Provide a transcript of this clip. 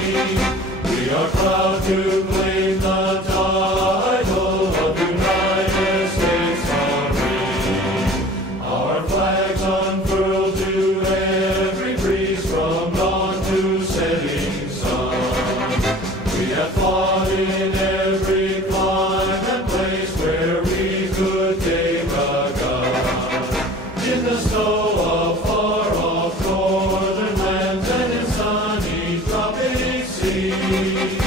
We are proud to claim the title of United States Army. Our flags unfurled to every breeze from dawn to setting sun. We have fought in every clime and place where we could take a gun. In the snow of far-off northern lands and in sunny tropic seas.